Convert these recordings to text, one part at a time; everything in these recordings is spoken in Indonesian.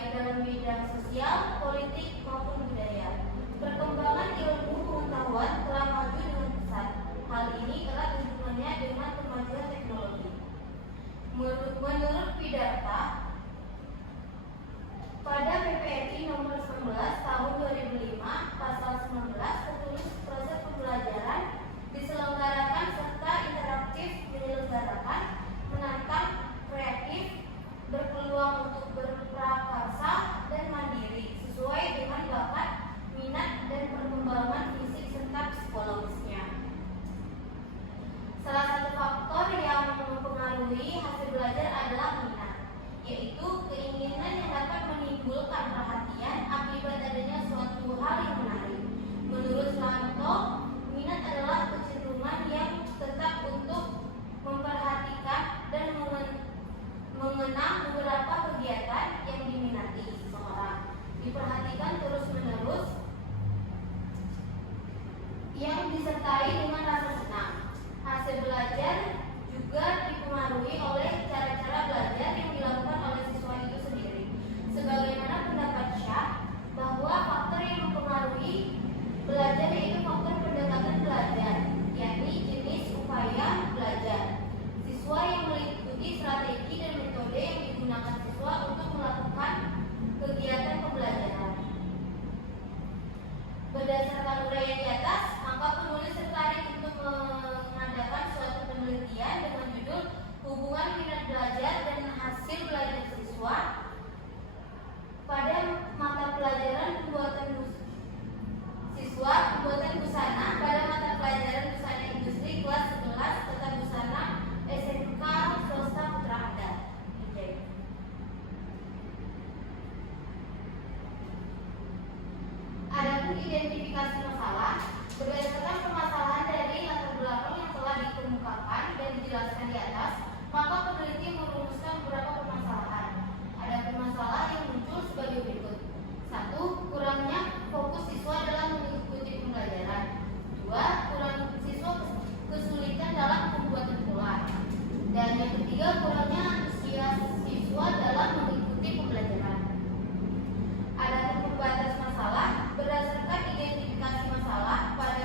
baik dalam bidang sosial, politik, maupun budaya. Perkembangan ilmu pengetahuan telah maju dengan pesat. Hal ini erat hubungannya dengan kemajuan teknologi. Menurut Pidarta, pada PPRI nomor 19 tahun 2005 pasal 19 tertulis proses pembelajaran diselenggarakan serta interaktif menyelenggarakan, menantang, kreatif, berpeluang untuk berprakarsa dan mandiri sesuai dengan bakat, minat, dan perkembangan fisik serta psikologisnya. Salah satu faktor yang mempengaruhi hasil belajar adalah minat, yaitu keinginan yang dapat menimbulkan perhatian akibat adanya suatu hal yang menarik. Menurut Slanto, minat adalah kecenderungan yang tetap untuk memperhatikan dan mengenang beberapa kegiatan yang diminati seseorang, diperhatikan terus-menerus, yang disertai dengan rasa senang. Hasil belajar juga dipengaruhi oleh cara-cara belajar yang dilakukan oleh siswa itu sendiri. Sebagaimana pendapat Syah bahwa faktor yang mempengaruhi belajar yaitu faktor pendekatan belajar, yakni jenis upaya belajar. Siswa yang mengikuti strategi dan metode yang digunakan siswa untuk melakukan kegiatan pembelajaran. Berdasarkan uraian di atas, maka penulis tertarik untuk mengadakan suatu penelitian dengan judul Hubungan Minat Belajar dan Hasil Belajar Siswa pada mata pelajaran pembuatan busana pada mata pelajaran busana industri kelas 11 tata busana SMK Swasta Putra Adat. Adapun identifikasi masalah berdasarkan permasalahan dari latar belakang yang telah dikemukakan dan dijelaskan di atas, maka peneliti merumuskan beberapa permasalahan. Ada permasalahan yang muncul sebagai berikut. 1. Kurangnya fokus siswa dalam mengikuti pembelajaran. 2. Kurang siswa kesulitan dalam membuat kumpulan. Dan yang ketiga, kurangnya antusias siswa dalam mengikuti pembelajaran. Ada pembatas masalah berdasarkan identifikasi masalah pada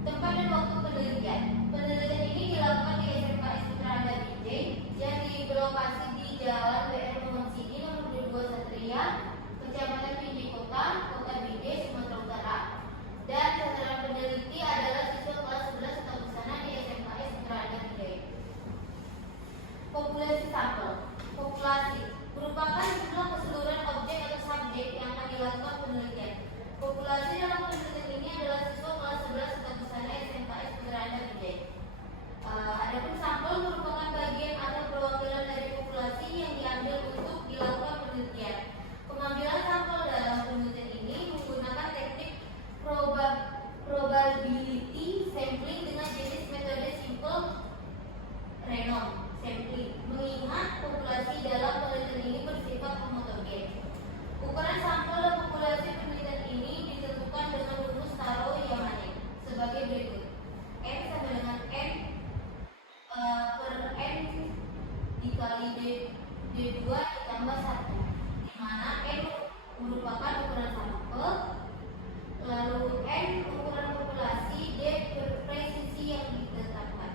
Tempat dan waktu penelitian. Penelitian ini dilakukan di SMKS Putra Anda Binjai yang berlokasi di Jalan WR Muhammad Sidi nomor 22 Satria, Kecamatan Binjai Kota, Kota Binjai, Sumatera Utara. Dan sasaran peneliti adalah siswa kelas 11 atau busana di SMKS Putra Anda Binjai. Populasi sampel. Populasi merupakan jumlah keseluruhan objek atau subjek yang akan dilakukan penelitian. Populasi dalam penelitian ini adalah siswa kelas 11 atau busana SMKS Putra Anda Binjai. Adapun sampel merupakan bagian atau perwakilan dari populasi yang diambil untuk dilakukan penelitian. Pengambilan sampel dalam penelitian ini menggunakan teknik probability sampling dengan jenis metode simple random sampling, mengingat populasi dalam penelitian ini bersifat homogen. Ukuran sampel dan populasi penelitian ini ditentukan dengan rumus Taro-Yamane sebagai berikut: N sama dengan N per N dikali D2 ditambah 1, di mana N merupakan ukuran sampel, lalu N ukuran populasi, D presisi yang ditetapkan.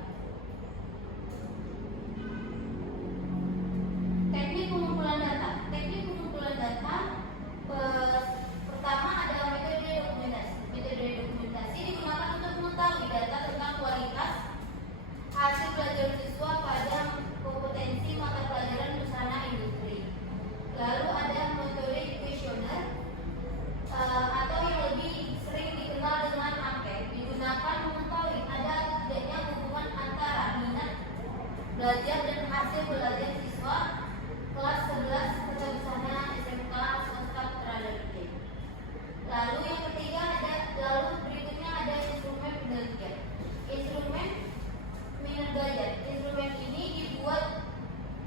Teknik pengumpulan data. Teknik pengumpulan data pertama adalah metode dokumentasi. Metode dokumentasi digunakan untuk mengetahui data tentang kualitas hasil belajar siswa pada kompetensi mata pelajaran busana industri. Lalu ada metode kuesioner atau yang lebih sering dikenal dengan angket, digunakan mengetahui ada atau tidaknya hubungan antara minat belajar dan hasil belajar siswa kelas 11 Tata Busana SMK Swasta Putra Anda Binjai. Lalu yang ketiga berikutnya ada instrumen penelitian. Instrumen minat belajar. Instrumen ini dibuat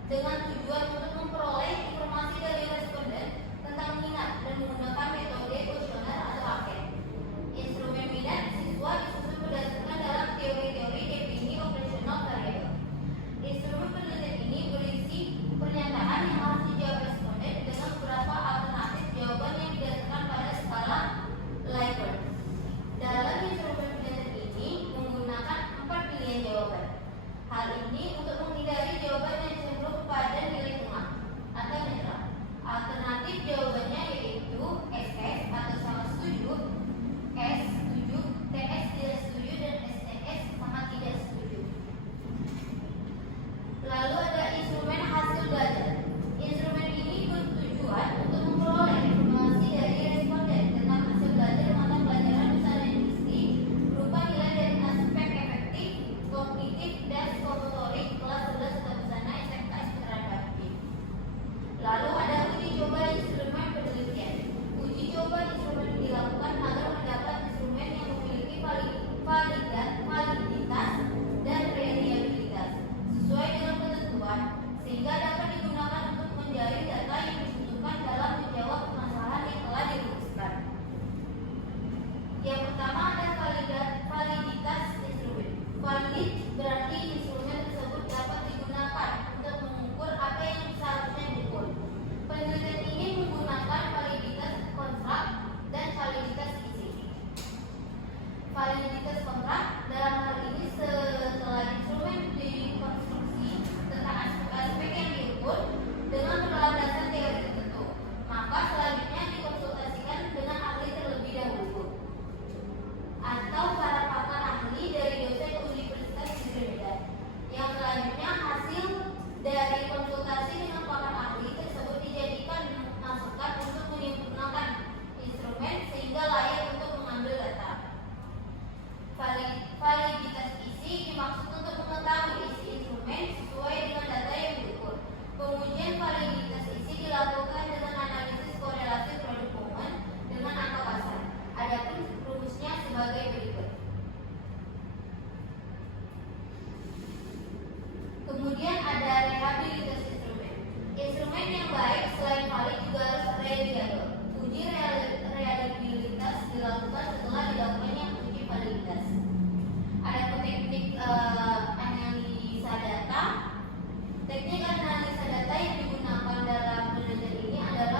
dengan tujuan untuk memperoleh informasi dari responden tentang minat dan menggunakan metode kuesioner atau angket. Instrumen minat siswa disusun berdasarkan dalam teori-teori definisi operasional variabel. Instrumen penelitian ini berisi pernyataan yang harus dijawab responden dengan beberapa alternatif jawaban yang didasarkan pada skala Likert. Dalam instrumen penelitian ini menggunakan 4 pilihan jawaban. Hal ini untuk menghindari jawaban yang cenderung pada nilai tengah atau netral. Alternatif jawabannya yaitu SS atau sama setuju, S setuju, TS tidak setuju, dan STS sangat tidak setuju. Lalu ada instrumen hasil belajar. Instrumen ini bertujuan untuk memperoleh informasi dari responden tentang hasil belajar mata pelajaran busana industri berupa nilai dari aspek efektif, kognitif, dan psikomotorik kelas 11 Tata Busana SMKS Putra Anda Binjai. Lalu ada uji coba instrumen penelitian. Uji coba instrumen dilakukan agar mendapat instrumen yang memiliki validitas dan reliabilitas sesuai dengan ketentuan, sehingga dapat digunakan untuk menjaring data yang dibutuhkan dalam menjawab permasalahan yang telah dirumuskan. Yang pertama ada validitas instrumen. Valid berarti instrumen tersebut dapat digunakan untuk mengukur apa yang seharusnya diukur. Penelitian ini menggunakan validitas kontrak dan validitas isi. Validitas kontrak dalam hal ini setelah instrumen dikonstruksi tentang aspek-aspek yang diukur dengan berlandaskan teori tertentu, maka selanjutnya dikonsultasikan dengan ahli terlebih dahulu atau para pakar ahli dari dosen Universitas Negeri Medan. Yang selanjutnya hasil dari konsultasi dengan pakar ahli tersebut dijadikan masukan untuk menyempurnakan instrumen sehingga layak untuk mengambil data. Validitas isi dimaksud untuk mengetahui isi instrumen sesuai dengan data yang diukur. Pengujian validitas isi dilakukan dengan analisis korelasi produk momen dengan angka pasar. Adapun rumusnya sebagai berikut. Kemudian ada rehabilitas instrumen. Instrumen yang baik selain valid juga harus reliable. Uji reliabilitas dilakukan setelah dilakukannya uji validitas. Ada teknik analisa data. Teknik analisa data yang digunakan dalam penelitian ini adalah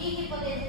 Uji hipotesa